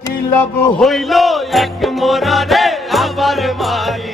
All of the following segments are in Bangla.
কি লাভ হইল এক মোরারে আবার মারি?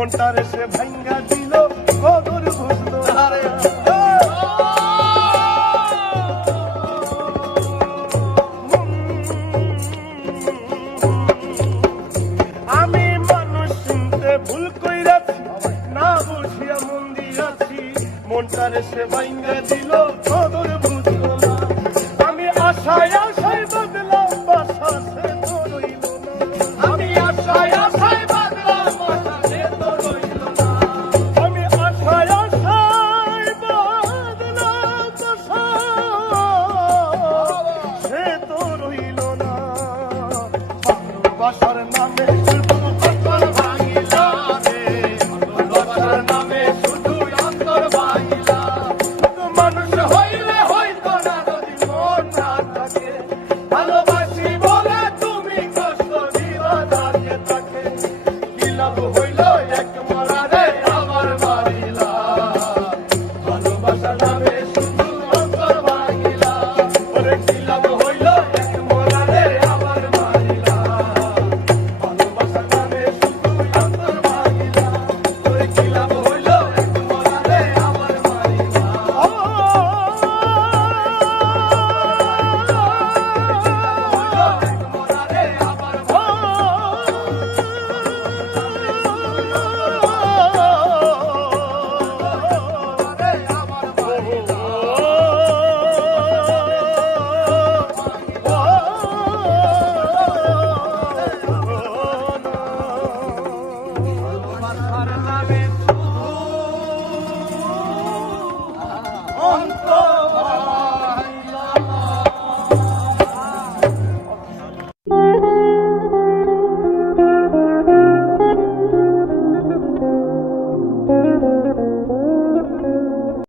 মনটার সে ভাঙ্গা দিল? গগর ঘুষল আরে আমি মানুষ শুনতে ভুল কইরাছি, না বুঝিয়া মন দিয়াছি। মনটার সে ভাঙ্গা দিল বাসার নামে